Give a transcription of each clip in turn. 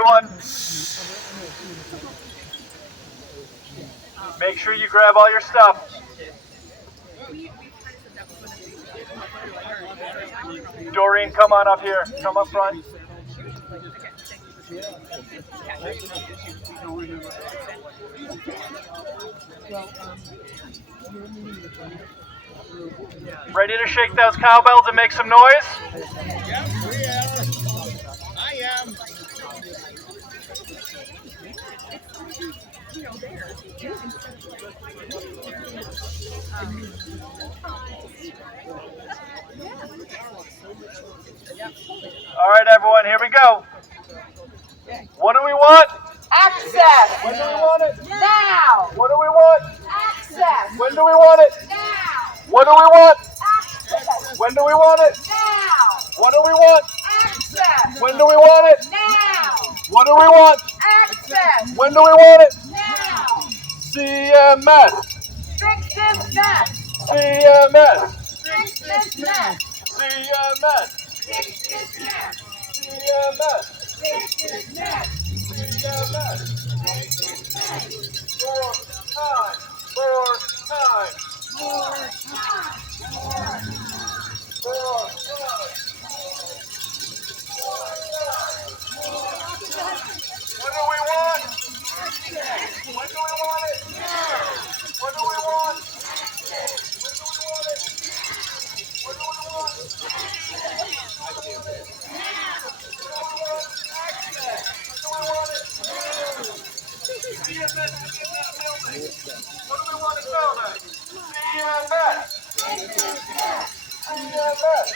Everyone, make sure you grab all your stuff. Doreen, come on up here. Come up front. Ready to shake those cowbells and make some noise? Yep, we are. I am. All right, everyone, here we go. What do we want? Access. When do we want it? Now. What do we want? Access. When do we want it? Now. What do we want? Access. When do we want it? Now. What do we want? Access. When do we want it? Now. What do we want? Access. When do we want it? Now. CMS. Fix this mess. CMS. Fix this mess. CMS. Fix this mess. CMS. Fix this mess. CMS. Fix this mess. More time. More time. More time. More time. More time. What do we want? When do we want it? What do we want? When do we want it? What do we want? CMS is in that building. What do we want to tell them? CMS. CMS.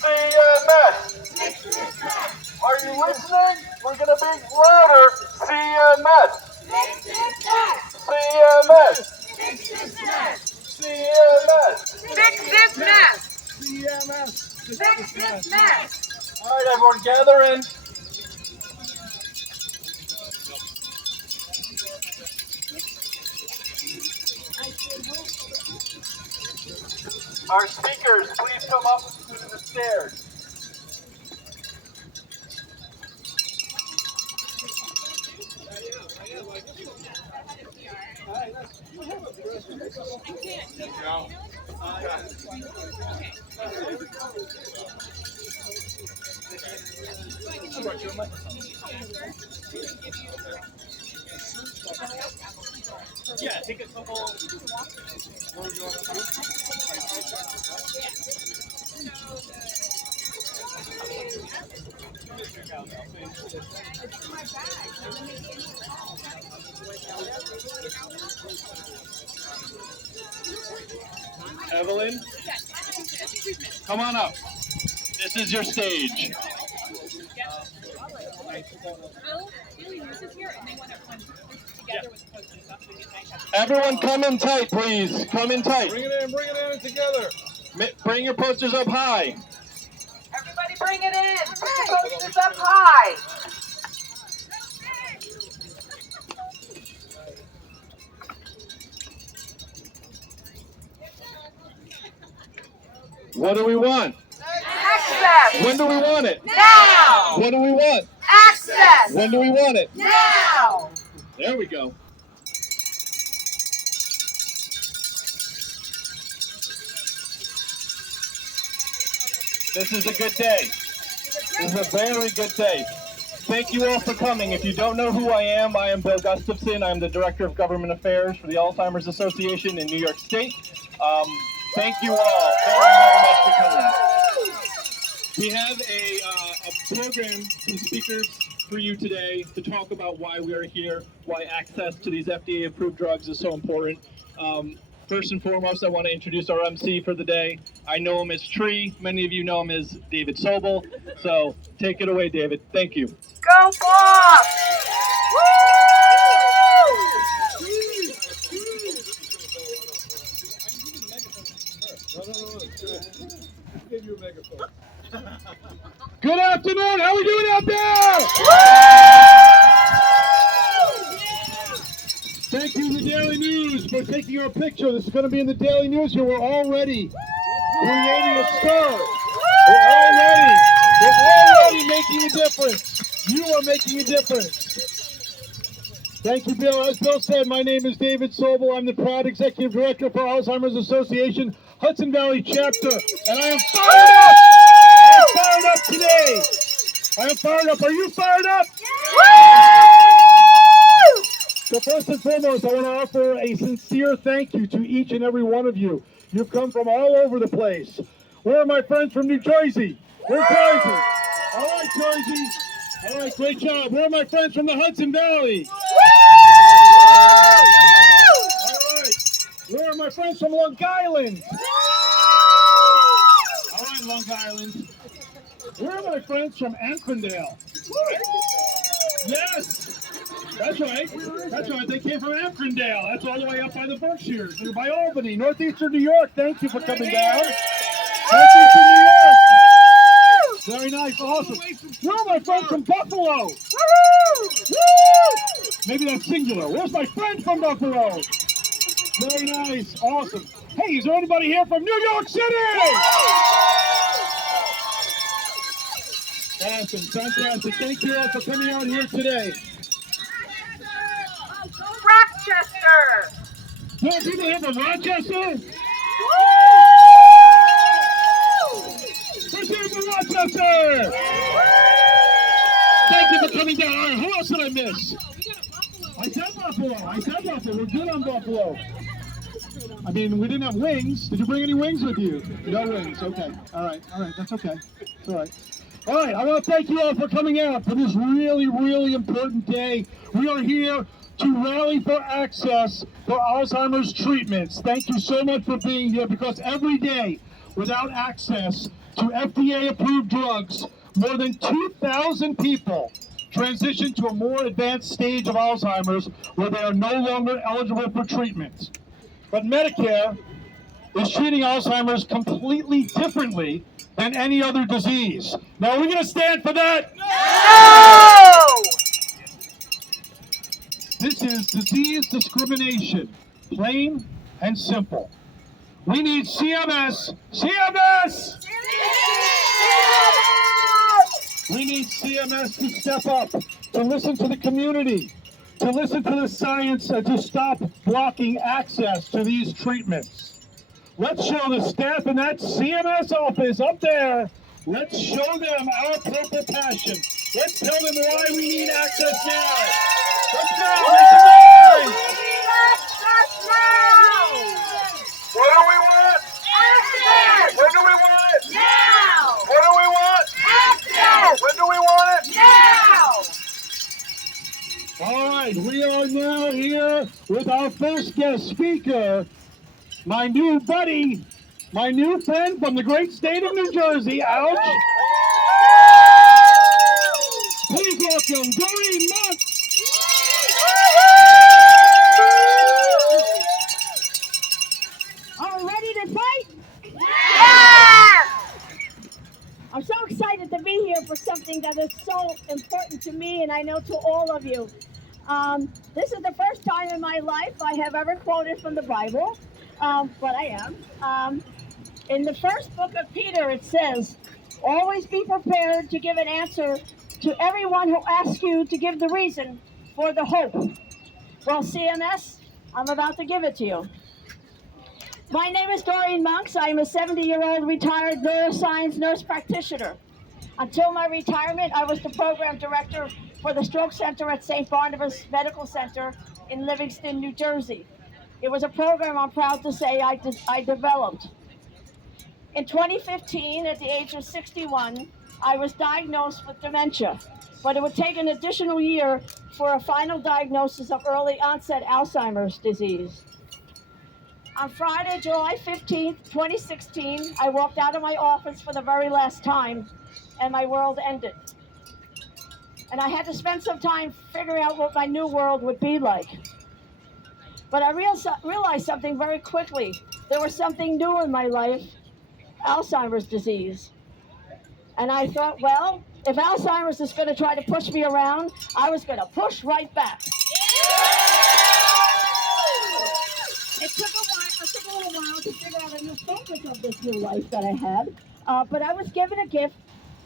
CMS. Are you listening? We're going to be louder. CMS. CMS. CMS. Fix this mess. CMS. Fix this mess. All right, everyone, gather in. Our speakers, please come up to the stairs. Yeah, take a couple. Evelyn, come on up. This is your stage. Everyone come in tight, please. Come in tight. Bring it in together. Bring your posters up high. Everybody bring it in. Put your posters up high. What do we want? Access. When do we want it? Now. What do we want? Access. When do we want it? Now. There we go. This is a good day. This is a very good day. Thank you all for coming. If you don't know who I am Bill Gustafson. I'm the Director of Government Affairs for the Alzheimer's Association in New York State. Thank you all very, very much for coming. We have a program, some speakers for you today to talk about why we are here, why access to these FDA-approved drugs is so important. First and foremost, I want to introduce our MC for the day. I know him as Tree. Many of you know him as David Sobel. So take it away, David. Thank you. Go Bucks! Give you a megaphone. Good afternoon. How are we doing out there? Thank you, the Daily News, for taking our picture. This is going to be in the Daily News here. We're already creating a stir. We're already difference. You are making a difference. Thank you, Bill. As Bill said, my name is David Sobel. I'm the proud executive director for Alzheimer's Association Hudson Valley chapter, and I am fired up. I am fired up today. I am fired up. Are you fired up? So first and foremost, I want to offer a sincere thank you to each and every one of you. You've come from all over the place. Where are my friends from New Jersey? Where's Jersey? All right, Jersey. All right, great job. Where are my friends from the Hudson Valley? All right. Where are my friends from Long Island? All right, Long Island. Where are my friends from Ancrondale? Yes. That's right. That's right. They came from Ancrondale. That's all the way up by the Berkshires. They're by Albany, northeastern New York. Thank you for coming down. Northeastern New York. Very nice. Awesome. Where are my friends from Buffalo? Maybe that's singular. Where's my friend from Buffalo? Very nice. Awesome. Hey, is there anybody here from New York City? Awesome. Fantastic. Thank you all for coming out here today. Rochester. More people here from Rochester? Who's here from Rochester? Thank you for coming down. All right, who else did I miss? I said Buffalo. We're good on Buffalo. I mean, we didn't have wings. Did you bring any wings with you? No wings. Okay. All right. That's okay. It's all right. All right. I want to thank you all for coming out for this really, really important day. We are here to rally for access for Alzheimer's treatments. Thank you so much for being here, because every day, without access to FDA-approved drugs, more than 2,000 people transition to a more advanced stage of Alzheimer's where they are no longer eligible for treatment. But Medicare is treating Alzheimer's completely differently than any other disease. Now, are we going to stand for that? No! This is disease discrimination, plain and simple. We need CMS. CMS! We need CMS to step up, to listen to the community, to listen to the science, and to stop blocking access to these treatments. Let's show the staff in that CMS office up there, let's show them our purple passion. Let's tell them why we need access now. Let's go, make some noise! What do we want? Access! When do we want it? Now! What do we want? Access! When do we want it? Now! All right, we are now here with our first guest speaker, my new buddy, my new friend from the great state of New Jersey. Ouch! Please welcome Doreen Monk. Are we ready to fight? Yeah! I'm so excited to be here for something that is so important to me, and I know to all of you. This is the first time in my life I have ever quoted from the Bible, but I am. In the first book of Peter, it says, "Always be prepared to give an answer to everyone who asks you to give the reason for the hope." Well, CMS, I'm about to give it to you. My name is Doreen Monks. I am a 70-year-old retired neuroscience nurse practitioner. Until my retirement, I was the program director for the stroke center at St. Barnabas Medical Center in Livingston, New Jersey. It was a program I'm proud to say I developed. In 2015, at the age of 61, I was diagnosed with dementia, but it would take an additional year for a final diagnosis of early onset Alzheimer's disease. On Friday, July 15th, 2016, I walked out of my office for the very last time, and my world ended. And I had to spend some time figuring out what my new world would be like. But I realized something very quickly. There was something new in my life, Alzheimer's disease. And I thought, well, if Alzheimer's is going to try to push me around, I was going to push right back. It took a little while to figure out a new focus of this new life that I had, but I was given a gift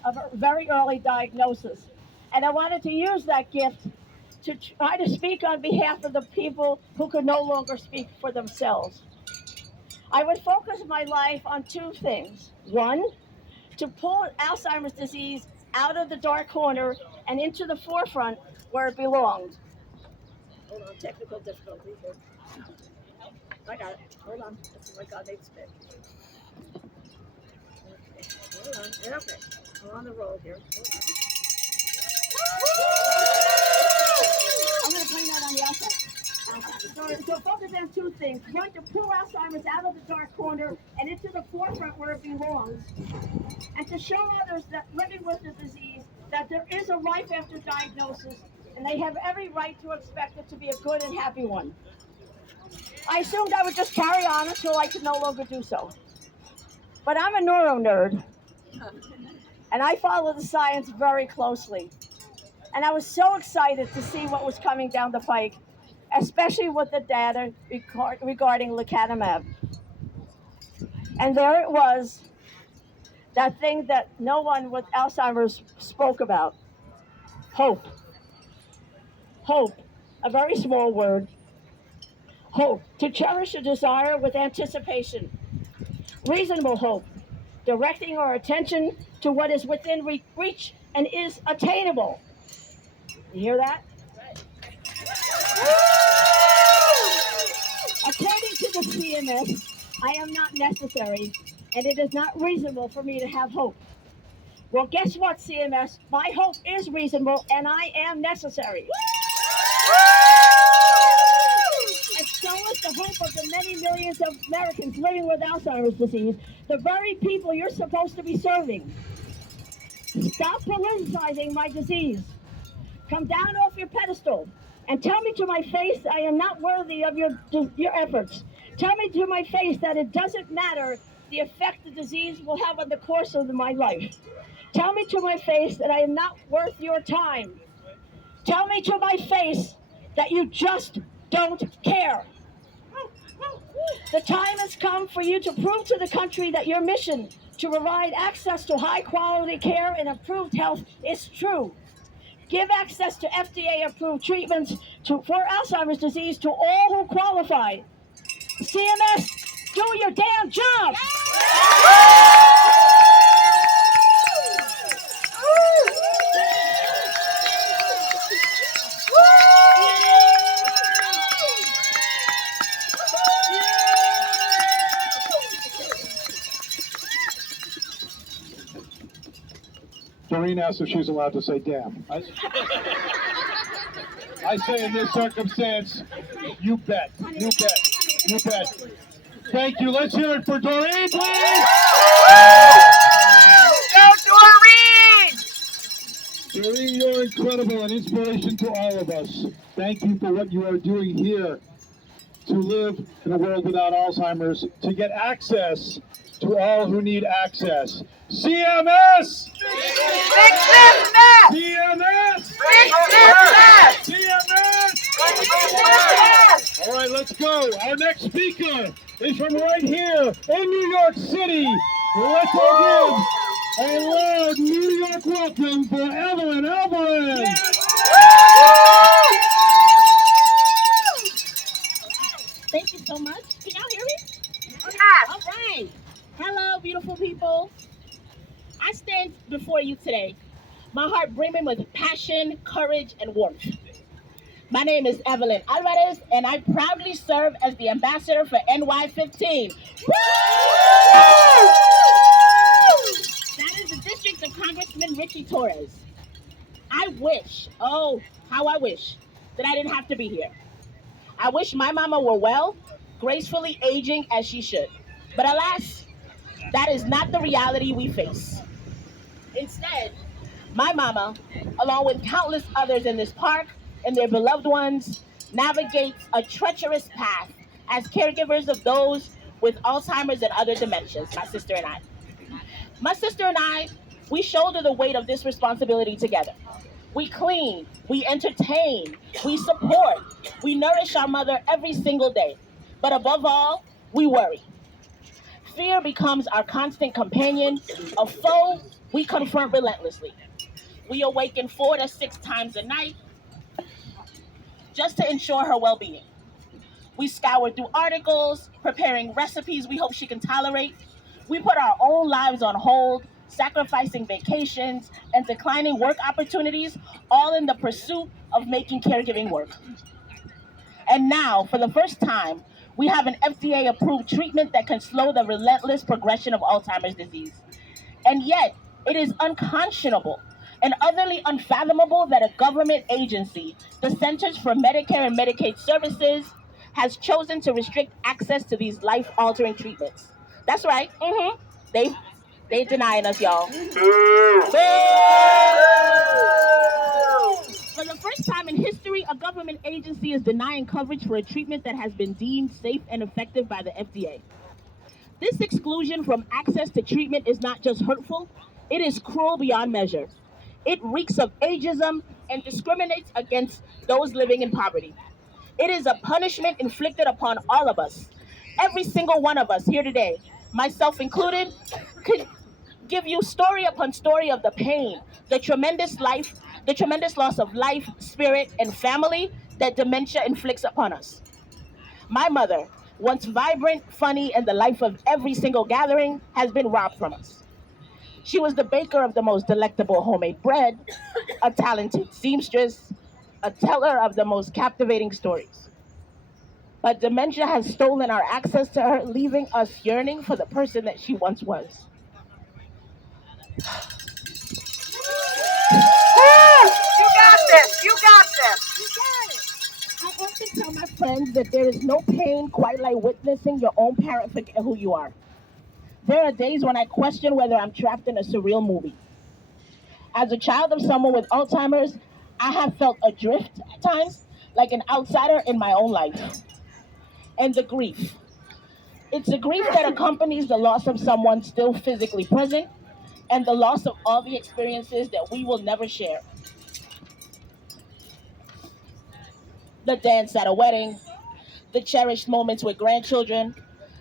of a very early diagnosis. And I wanted to use that gift to try to speak on behalf of the people who could no longer speak for themselves. I would focus my life on two things. One, to pull Alzheimer's disease out of the dark corner and into the forefront where it belonged. Hold on, technical difficulty here. I got it. Hold on. Oh my God, they spit. Okay, hold on. Okay, we're on the roll here. I'm going to play that on the outside. So focus on two things. One, to pull Alzheimer's out of the dark corner and into the forefront where it belongs. And to show others that living with the disease that there is a life after diagnosis and they have every right to expect it to be a good and happy one. I assumed I would just carry on until I could no longer do so. But I'm a neuro nerd, and I follow the science very closely. And I was so excited to see what was coming down the pike, especially with the data regarding lecanemab. And there it was, that thing that no one with Alzheimer's spoke about. Hope. Hope, a very small word. Hope, to cherish a desire with anticipation. Reasonable hope, directing our attention to what is within reach and is attainable. You hear that? According to the CMS, I am not necessary, and it is not reasonable for me to have hope. Well, guess what, CMS? My hope is reasonable, and I am necessary. And so is the hope of the many millions of Americans living with Alzheimer's disease, the very people you're supposed to be serving. Stop politicizing my disease. Come down off your pedestal and tell me to my face I am not worthy of your efforts. Tell me to my face that it doesn't matter the effect the disease will have on the course of my life. Tell me to my face that I am not worth your time. Tell me to my face that you just don't care. The time has come for you to prove to the country that your mission to provide access to high-quality care and improved health is true. Give access to FDA-approved treatments for Alzheimer's disease to all who qualify. CMS, do your damn job! Doreen asked if she was allowed to say damn. I say in this circumstance, you bet, you bet, you bet. Thank you. Let's hear it for Doreen, please. Go, Doreen! Doreen, you're incredible and inspiration to all of us. Thank you for what you are doing here to live in a world without Alzheimer's, to get access to all who need access. CMS! Big business! CMS! Big business! CMS! Big business! All right, let's go. Our next speaker is from right here in New York City. Let's all give a loud New York welcome for Evelyn Alvarez. Thank you so much. Can y'all hear me? Yes. All right. Hello, beautiful people. I stand before you today, my heart brimming with passion, courage, and warmth. My name is Evelyn Alvarez, and I proudly serve as the ambassador for NY15. That is the district of Congressman Richie Torres. I wish, oh, how I wish, that I didn't have to be here. I wish my mama were well, gracefully aging as she should. But alas, that is not the reality we face. Instead, my mama, along with countless others in this park and their beloved ones, navigates a treacherous path as caregivers of those with Alzheimer's and other dementias, my sister and I. My sister and I, we shoulder the weight of this responsibility together. We clean, we entertain, we support, we nourish our mother every single day. But above all, we worry. Fear becomes our constant companion, a foe we confront relentlessly. We awaken 4 to 6 times a night just to ensure her well-being. We scour through articles, preparing recipes we hope she can tolerate. We put our own lives on hold, sacrificing vacations and declining work opportunities, all in the pursuit of making caregiving work. And now, for the first time, we have an FDA-approved treatment that can slow the relentless progression of Alzheimer's disease. And yet, it is unconscionable and utterly unfathomable that a government agency, the Centers for Medicare and Medicaid Services, has chosen to restrict access to these life-altering treatments. That's right. They denying us, y'all. For the first time in history, a government agency is denying coverage for a treatment that has been deemed safe and effective by the FDA. This exclusion from access to treatment is not just hurtful, it is cruel beyond measure. It reeks of ageism and discriminates against those living in poverty. It is a punishment inflicted upon all of us. Every single one of us here today, myself included, could give you story upon story of the pain, the tremendous loss of life, spirit, and family that dementia inflicts upon us. My mother, once vibrant, funny, and the life of every single gathering, has been robbed from us. She was the baker of the most delectable homemade bread, a talented seamstress, a teller of the most captivating stories. But dementia has stolen our access to her, leaving us yearning for the person that she once was. You got this. You got this. You got it. I often tell my friends that there is no pain quite like witnessing your own parent forget who you are. There are days when I question whether I'm trapped in a surreal movie. As a child of someone with Alzheimer's, I have felt adrift at times, like an outsider in my own life. And the grief. It's the grief that accompanies the loss of someone still physically present, and the loss of all the experiences that we will never share. The dance at a wedding, the cherished moments with grandchildren,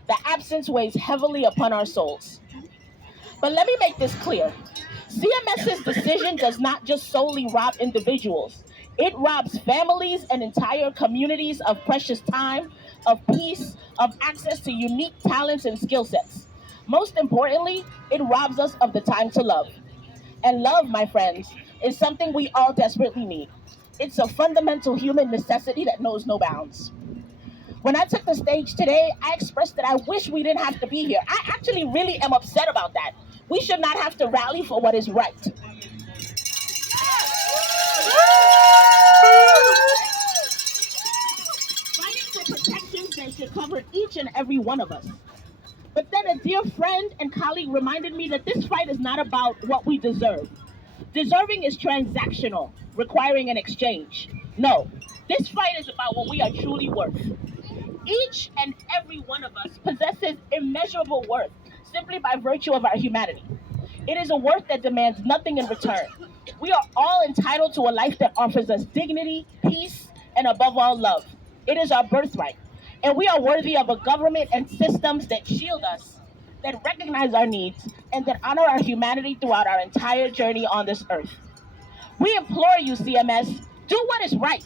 the absence weighs heavily upon our souls. But let me make this clear. CMS's decision does not just solely rob individuals. It robs families and entire communities of precious time, of peace, of access to unique talents and skill sets. Most importantly, it robs us of the time to love. And love, my friends, is something we all desperately need. It's a fundamental human necessity that knows no bounds. When I took the stage today, I expressed that I wish we didn't have to be here. I actually really am upset about that. We should not have to rally for what is right. Fighting for protections that should cover each and every one of us. But then a dear friend and colleague reminded me that this fight is not about what we deserve. Deserving is transactional, requiring an exchange. No, this fight is about what we are truly worth. Each and every one of us possesses immeasurable worth simply by virtue of our humanity. It is a worth that demands nothing in return. We are all entitled to a life that offers us dignity, peace, and above all, love. It is our birthright. And we are worthy of a government and systems that shield us, that recognize our needs, and that honor our humanity throughout our entire journey on this earth. We implore you, CMS, do what is right.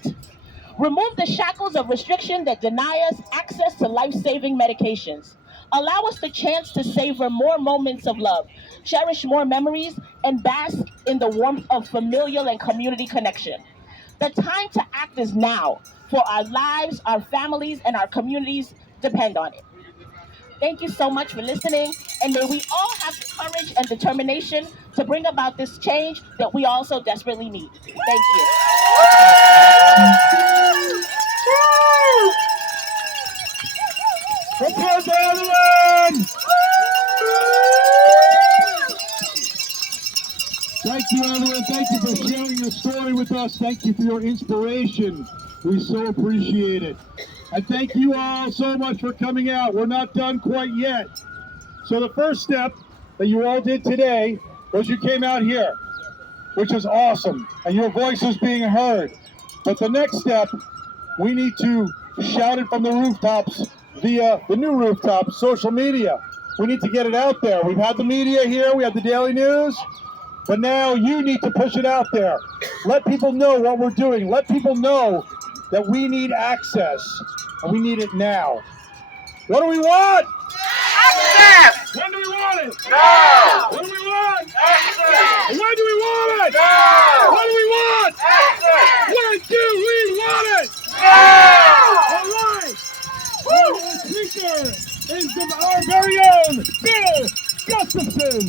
Remove the shackles of restriction that deny us access to life-saving medications. Allow us the chance to savor more moments of love, cherish more memories, and bask in the warmth of familial and community connection. The time to act is now, for our lives, our families, and our communities depend on it. Thank you so much for listening, and may we all have the courage and determination to bring about this change that we all so desperately need. Thank you. Support everyone! Thank you, everyone. Thank you for sharing your story with us. Thank you for your inspiration. We so appreciate it. And thank you all so much for coming out. We're not done quite yet. So the first step that you all did today was you came out here, which is awesome, and your voice is being heard. But the next step, we need to shout it from the rooftops via the new rooftops, social media. We need to get it out there. We've had the media here, we have the Daily News, But now you need to push it out there. Let people know what we're doing. Let people know that we need access, and we need it now. What do we want? Access! When do we want it? Now! What do we want? Access! When do we want it? Now! What do we want? Access! When do we want it? Now! All right. Our speaker is our very own Bill Gustafson.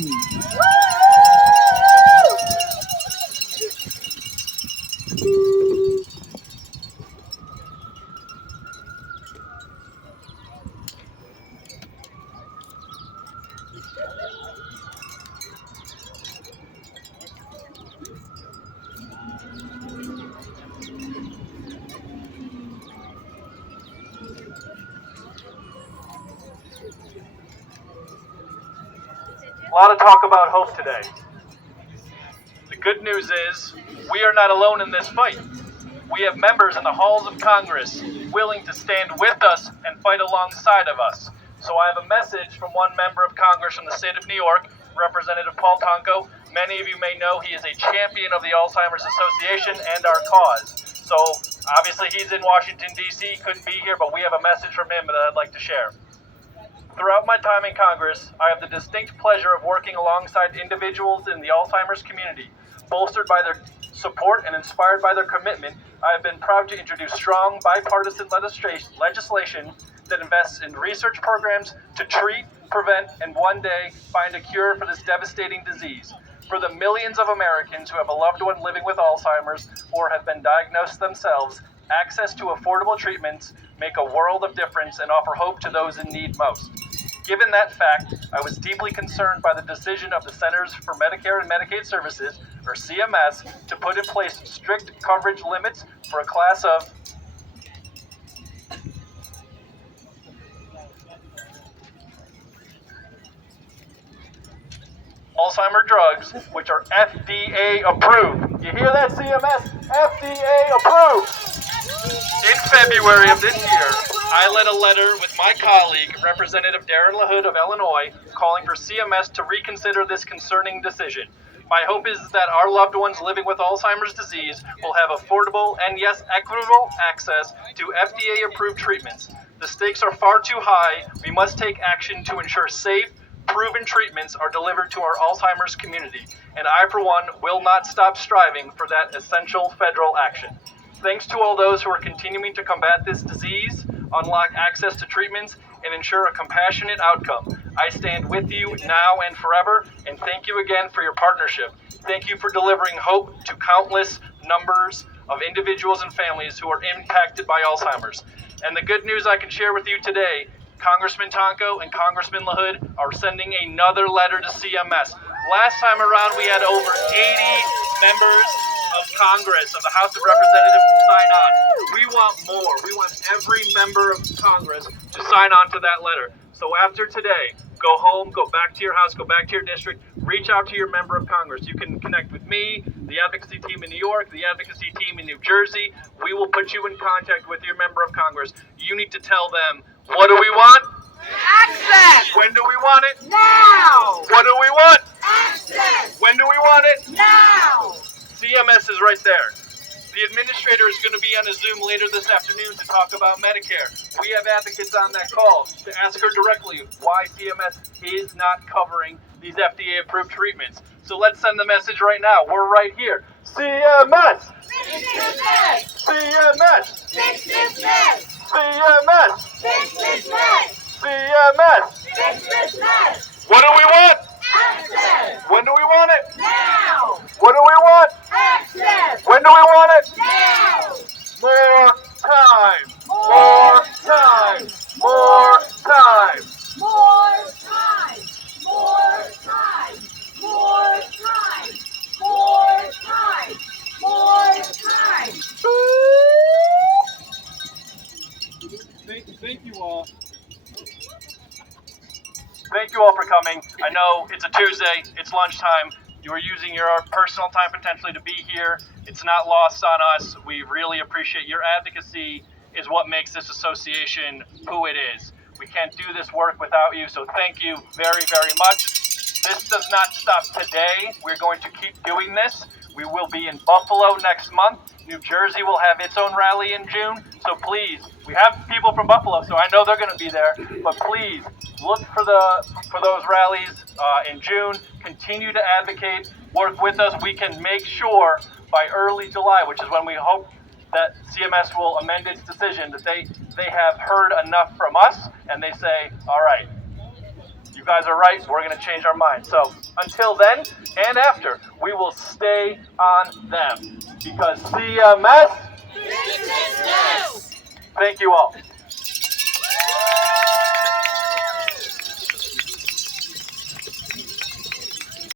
A lot of talk about hope today. The good news is we are not alone in this fight. We have members in the halls of Congress willing to stand with us and fight alongside of us. So I have a message from one member of Congress from the state of New York, Representative Paul Tonko. Many of you may know he is a champion of the Alzheimer's Association and our cause. So obviously he's in Washington, D.C., couldn't be here, but we have a message from him that I'd like to share. Throughout my time in Congress, I have the distinct pleasure of working alongside individuals in the Alzheimer's community. Bolstered by their support and inspired by their commitment, I have been proud to introduce strong bipartisan legislation that invests in research programs to treat, prevent, and one day find a cure for this devastating disease. For the millions of Americans who have a loved one living with Alzheimer's or have been diagnosed themselves, access to affordable treatments make a world of difference and offer hope to those in need most. Given that fact, I was deeply concerned by the decision of the Centers for Medicare and Medicaid Services, or CMS, to put in place strict coverage limits for a class of Alzheimer drugs, which are FDA approved. You hear that, CMS? FDA approved! In February of this year, I led a letter with my colleague, Representative Darren LaHood of Illinois, calling for CMS to reconsider this concerning decision. My hope is that our loved ones living with Alzheimer's disease will have affordable and, yes, equitable access to FDA-approved treatments. The stakes are far too high. We must take action to ensure safe, proven treatments are delivered to our Alzheimer's community, and I, for one, will not stop striving for that essential federal action. Thanks to all those who are continuing to combat this disease, unlock access to treatments, and ensure a compassionate outcome. I stand with you now and forever, and thank you again for your partnership. Thank you for delivering hope to countless numbers of individuals and families who are impacted by Alzheimer's. And the good news I can share with you today, Congressman Tonko and Congressman LaHood are sending another letter to CMS. Last time around, we had over 80 members of Congress, of the House of Representatives, sign on. We want more. We want every member of Congress to sign on to that letter. So after today, go home, go back to your house, go back to your district, reach out to your member of Congress. You can connect with me, the advocacy team in New York, the advocacy team in New Jersey. We will put you in contact with your member of Congress. You need to tell them, what do we want? Access! When do we want it? Now! What do we want? Access! When do we want it? Now! CMS is right there. The administrator is going to be on a Zoom later this afternoon to talk about Medicare. We have advocates on that call to ask her directly why CMS is not covering these FDA-approved treatments. So let's send the message right now. We're right here. CMS! Fix this mess! CMS! Fix this mess! CMS! Fix this mess! CMS! Fix this mess! What do we want? Access! When do we want it? Now! What do we want? Access! When do we want it? Now! More time! More time! More time! More time! More time! More time! More time! More time! Thank you all. Thank you all for coming. I know it's a Tuesday, it's lunchtime. You are using your personal time potentially to be here. It's not lost on us. We really appreciate your advocacy is what makes this association who it is. We can't do this work without you, so thank you very, very much. this does not stop today. We're going to keep doing this. We will be in Buffalo next month. New Jersey will have its own rally in June. So please, we have people from Buffalo, so I know they're going to be there. But please, look for those rallies in June. Continue to advocate. Work with us. We can make sure by early July, which is when we hope that CMS will amend its decision, that they have heard enough from us and they say, all right, you guys are right, we're going to change our mind. So until then and after, we will stay on them because CMS. Thank you all.